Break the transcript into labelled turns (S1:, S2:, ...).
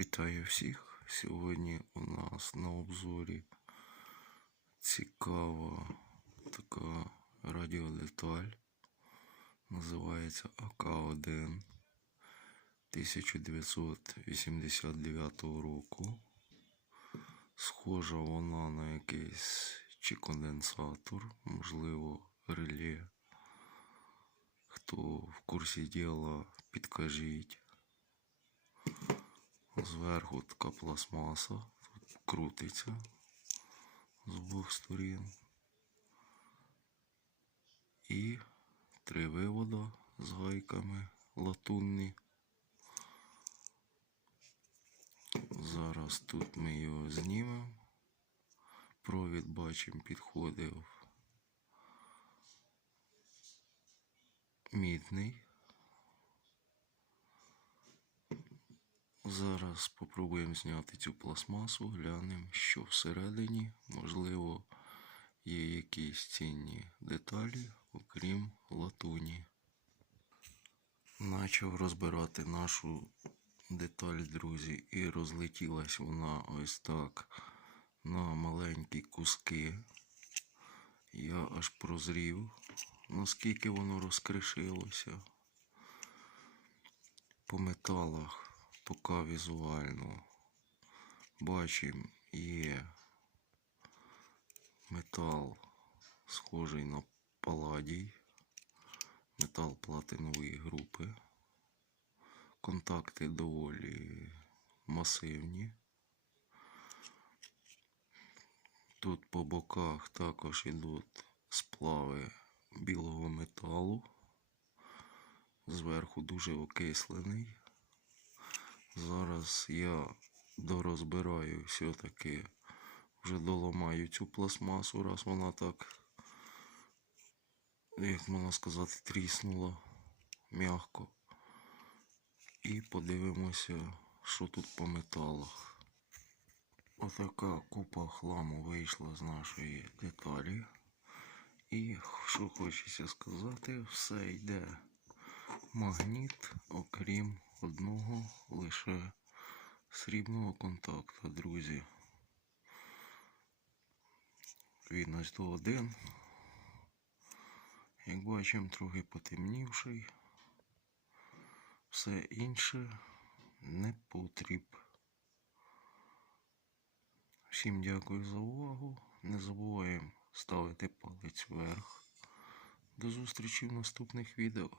S1: Вітаю всіх! Сьогодні у нас на обзорі цікава така радіодеталь. Називається АК-1 1989 року. Схожа вона на якийсь чи конденсатор, можливо, реле. Хто в курсі діла, підкажіть. Зверху така пластмаса, тут крутиться з двох сторін. І три вивода з гайками латунні. Зараз тут ми його знімемо. Провід бачимо підходив мідний. Зараз спробуємо зняти цю пластмасу, глянемо, що всередині. Можливо, є якісь цінні деталі, окрім латуні. Начав розбирати нашу деталь, друзі, і розлетілась вона ось так на маленькі куски. Я аж прозрів, наскільки воно розкришилося. По металах поки візуально бачимо є метал схожий на паладій, метал платинової групи. Контакти доволі масивні. Тут по боках також йдуть сплави білого металу. Зверху дуже окислений. Зараз я дорозбираю все-таки, вже доламаю цю пластмасу, раз вона так, як можна сказати, тріснула м'яко. І подивимося, що тут по металах. Отака купа хламу вийшла з нашої деталі. І що хочеться сказати, все йде магніт, окрім одного лише срібного контакта, друзі. Він ось до один. Як бачимо, трохи потемнівший. Все інше не потріб. Всім дякую за увагу. Не забуваємо ставити палець вверх. До зустрічі в наступних відео.